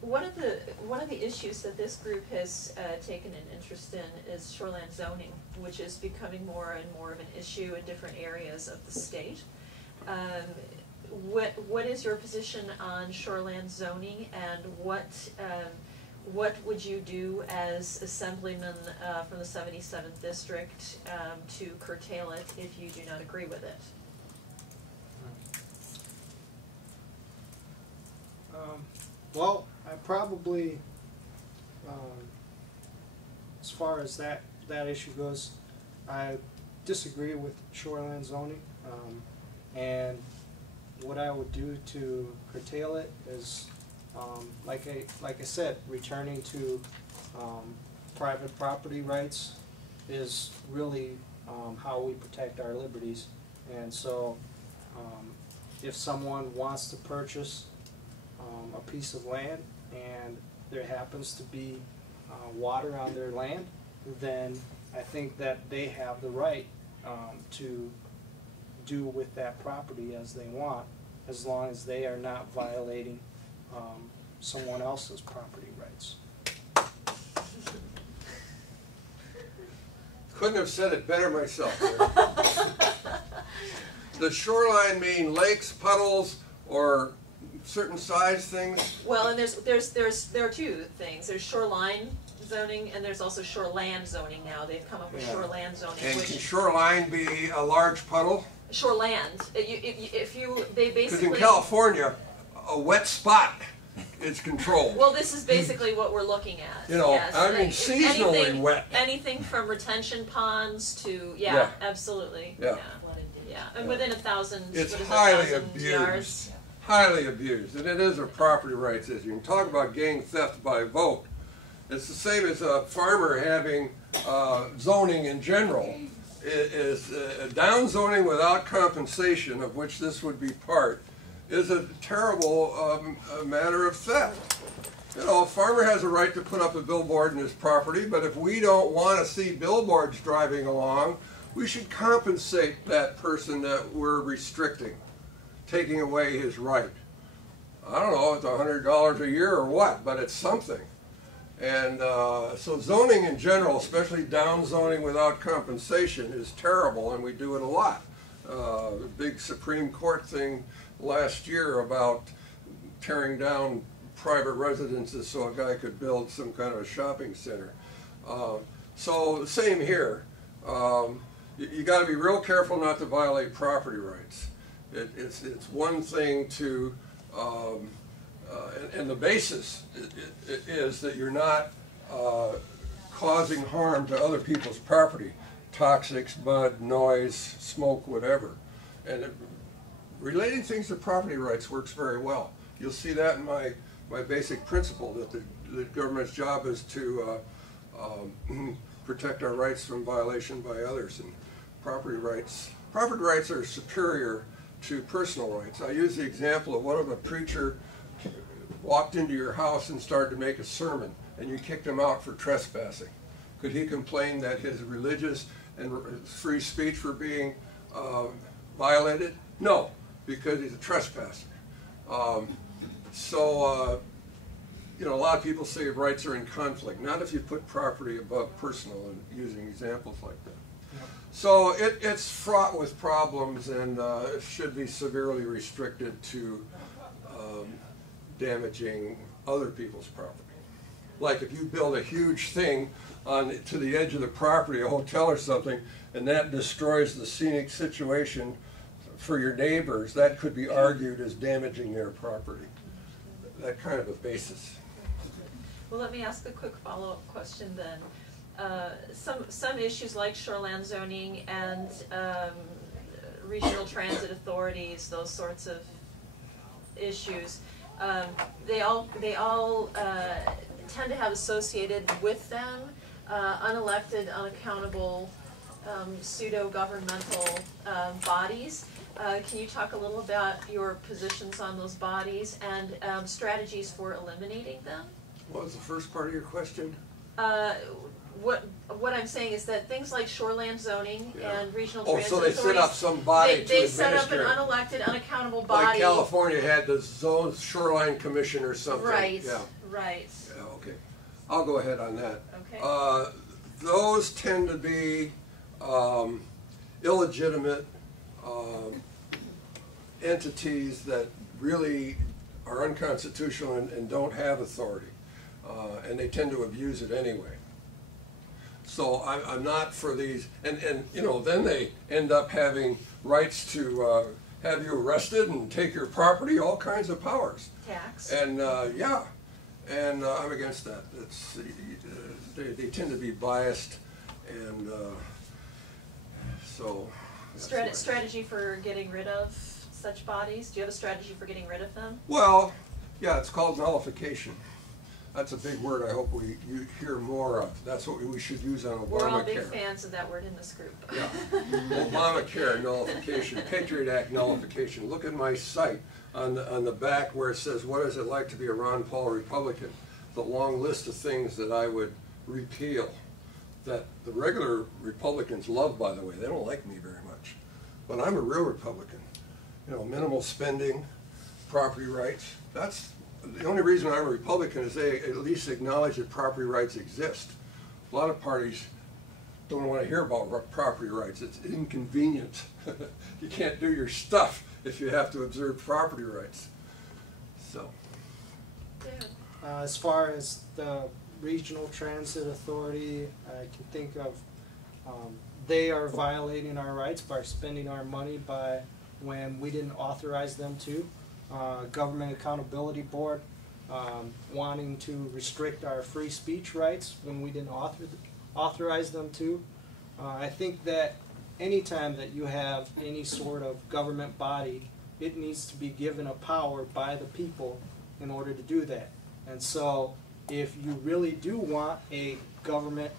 One of the issues that this group has taken an interest in is shoreland zoning, which is becoming more and more of an issue in different areas of the state. What is your position on shoreland zoning, and what would you do as assemblyman from the 77th district to curtail it if you do not agree with it? Well, I probably, as far as that issue goes, I disagree with shoreline zoning, and what I would do to curtail it is, like I said, returning to private property rights is really how we protect our liberties. And so, if someone wants to purchase a piece of land and there happens to be water on their land, then I think that they have the right to do with that property as they want, as long as they are not violating someone else's property rights. Couldn't have said it better myself. Does shoreline mean lakes, puddles, or certain size things? Well, and there are two things. There's shoreline zoning, and there's also shoreland zoning now. They've come up with shoreland zoning. And can shoreline be a large puddle? Shoreland. If you, they basically. Because in California, a wet spot is controlled. Well, this is basically what we're looking at. You know, yes. I mean, seasonally wet. Anything from retention ponds to, absolutely. Yeah. Yeah. And within 1,000. It's highly abused. yards. Highly abused, and it is a property rights issue. You can talk about gang theft by vote. It's the same as a farmer having zoning in general. It is down zoning without compensation, of which this would be part, is a terrible matter of theft. You know, a farmer has a right to put up a billboard in his property, but if we don't want to see billboards driving along, we should compensate that person that we're restricting, taking away his right. I don't know if it's $100 a year or what, but it's something. And so zoning in general, especially down zoning without compensation, is terrible, and we do it a lot. The big Supreme Court thing last year about tearing down private residences so a guy could build some kind of a shopping center. So the same here. You got to be real careful not to violate property rights. It's one thing to, and the basis is that you're not causing harm to other people's property, toxics, mud, noise, smoke, whatever. And relating things to property rights works very well. You'll see that in my basic principle that the government's job is to protect our rights from violation by others, and property rights are superior to personal rights. I use the example of what if a preacher walked into your house and started to make a sermon and you kicked him out for trespassing. Could he complain that his religious and free speech were being violated? No, because he's a trespasser. You know, a lot of people say rights are in conflict, not if you put property above personal, and using examples like that. So it's fraught with problems, and it should be severely restricted to damaging other people's property. Like if you build a huge thing to the edge of the property, a hotel or something, and that destroys the scenic situation for your neighbors, that could be argued as damaging their property. That kind of a basis. Well, let me ask a quick follow-up question then. Some issues like shoreland zoning and regional transit authorities, those sorts of issues, they all tend to have associated with them unelected, unaccountable, pseudo-governmental bodies. Can you talk a little about your positions on those bodies and strategies for eliminating them? What was the first part of your question? what I'm saying is that things like shoreland zoning Yeah. and regional Oh, transit so they authorities, set up some body to they set up an administer. unelected, unaccountable body. Like California had the Zone Shoreline Commission or something. Right, Yeah. right. Yeah, okay. I'll go ahead on that. Okay. Those tend to be illegitimate entities that really are unconstitutional and don't have authority. And they tend to abuse it anyway. So I'm not for these, and you know, then they end up having rights to have you arrested and take your property, all kinds of powers. Tax. And yeah, and I'm against that. It's they tend to be biased, and so. Strategy for getting rid of such bodies? Do you have a strategy for getting rid of them? Well, yeah, it's called nullification. That's a big word I hope you hear more of. That's what we should use on Obamacare. We're all big fans of that word in this group. Yeah. Obamacare nullification, Patriot Act nullification. Look at my site on the back where it says, what is it like to be a Ron Paul Republican? The long list of things that I would repeal that the regular Republicans love, by the way. They don't like me very much. But I'm a real Republican. You know, minimal spending, property rights. That's the only reason I'm a Republican is they at least acknowledge that property rights exist. A lot of parties don't want to hear about property rights. It's inconvenient. You can't do your stuff if you have to observe property rights. So. As far as the Regional Transit Authority, I can think of they are violating our rights by spending our money by when we didn't authorize them to. Government Accountability Board wanting to restrict our free speech rights when we didn't authorize them to. I think that anytime that you have any sort of government body, it needs to be given a power by the people in order to do that. And so if you really do want a government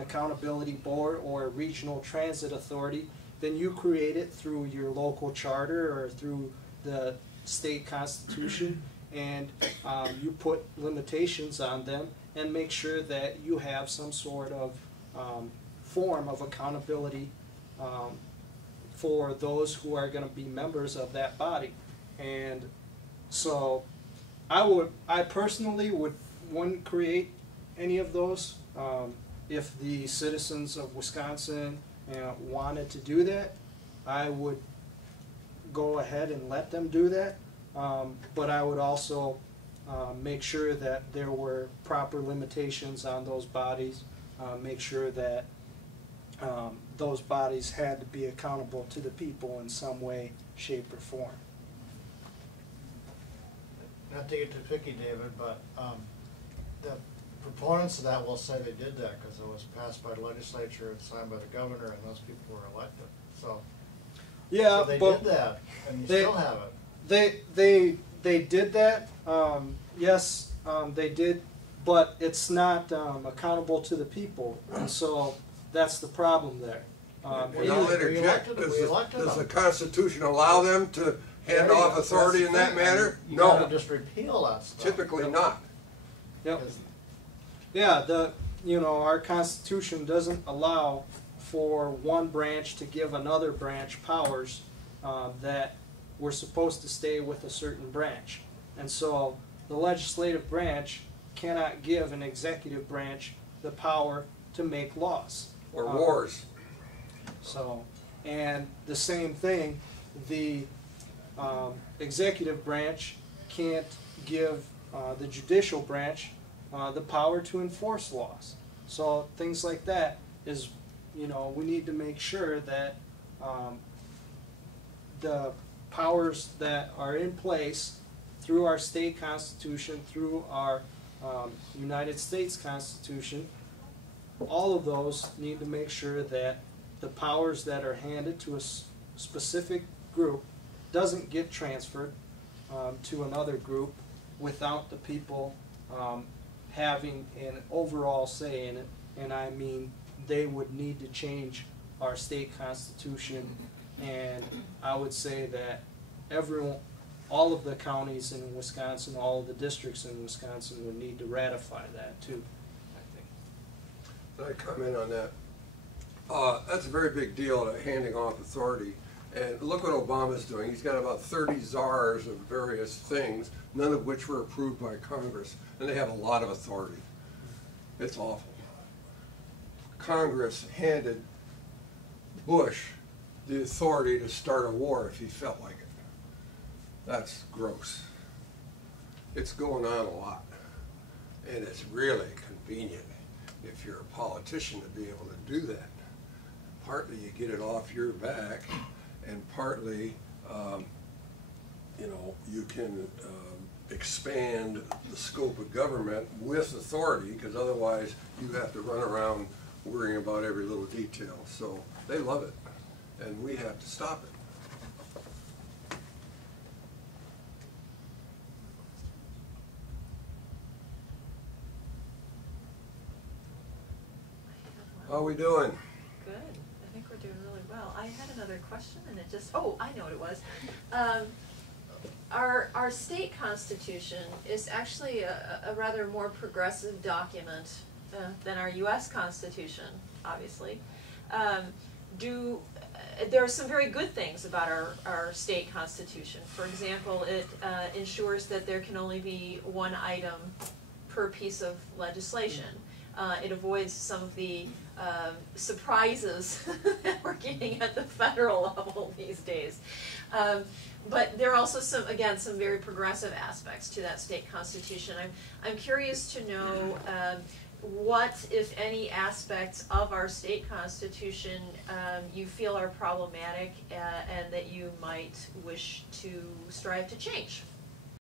accountability board or a regional transit authority, then you create it through your local charter or through the state constitution, and you put limitations on them and make sure that you have some sort of form of accountability for those who are going to be members of that body. And so I personally wouldn't create any of those. If the citizens of Wisconsin wanted to do that, I would go ahead and let them do that. But I would also make sure that there were proper limitations on those bodies, make sure that those bodies had to be accountable to the people in some way, shape, or form. Not to get too picky, David, but the proponents of that will say they did that because it was passed by the legislature and signed by the governor, and those people were elected. So yeah, so they but did that, and you still have it. They did that. Yes, they did, but it's not accountable to the people, and so that's the problem there. And I'll interject. Does the Constitution allow them to hand off authority in that manner? You No. gotta just repeal that stuff. Typically not. Yep. Yeah, our Constitution doesn't allow for one branch to give another branch powers that we're supposed to stay with a certain branch. And so the legislative branch cannot give an executive branch the power to make laws. Or wars. So, and the same thing, the executive branch can't give the judicial branch the power to enforce laws. So things like that is, we need to make sure that the powers that are in place through our state constitution, through our United States Constitution, all of those need to make sure that the powers that are handed to a specific group doesn't get transferred to another group without the people having an overall say in it. And I mean, they would need to change our state constitution, and I would say that all of the counties in Wisconsin, all of the districts in Wisconsin would need to ratify that too. Can I comment on that? That's a very big deal, handing off authority. And look what Obama's doing. He's got about 30 czars of various things, none of which were approved by Congress, and they have a lot of authority. It's awful. Congress handed Bush the authority to start a war if he felt like it. That's gross. It's going on a lot, and it's really convenient if you're a politician to be able to do that. Partly you get it off your back, and partly, you know, you can expand the scope of government with authority, because otherwise you have to run around worrying about every little detail. So they love it, and we have to stop it. How are we doing? Good. I think we're doing really well. I had another question, and it just, oh, I know what it was. Our state constitution is actually a rather more progressive document than our U.S. Constitution, obviously. There are some very good things about our state constitution. For example, it ensures that there can only be one item per piece of legislation. It avoids some of the surprises that we're getting at the federal level these days. But there are also some very progressive aspects to that state constitution. I'm curious to know what, if any, aspects of our state constitution you feel are problematic and that you might wish to strive to change.